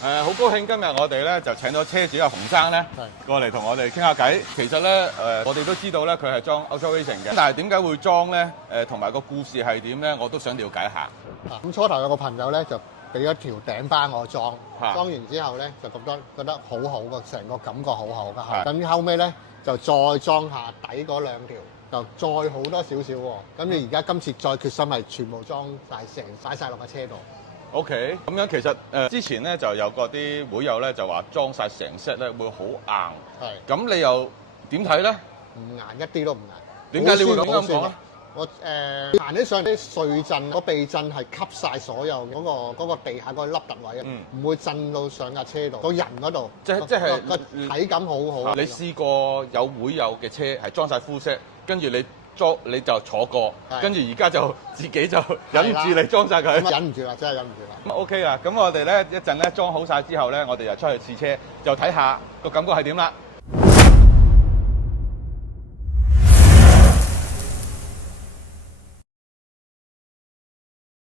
好高興今日我哋咧就請咗車主阿洪生咧過嚟同我哋傾下偈。其實咧我哋都知道咧佢係裝 Ultra Racing 嘅，但係點解會裝咧？同埋個故事係點咧？我都想了解下。咁初頭有個朋友咧就俾咗條頂巴我裝，裝完之後咧就覺得好好個，成個感覺好好㗎。咁後尾咧就再裝下底嗰兩條，就再好多少少喎。咁你而家今次再決心係全部裝晒擺晒落架車度。OK， 咁樣其實之前咧就有個啲會友咧就話裝晒成 set 咧會好硬。係。咁你又點睇咧？唔硬，一啲都唔硬。點解你會咁講咧？我行起上啲碎震、個避震係吸晒所有嗰個地下嗰個凹凸位啊，唔會震到上架車度。個人嗰度即係個體感好好。你試過有會友嘅車係裝晒 full set，跟住你就坐過，跟住而家就自己就忍唔住你裝晒佢。忍唔住啦，真係忍唔住啦。咁 OK 啦，咁我哋咧一陣咧裝好晒之後咧，我哋就出去試車，就睇下個感覺係點啦。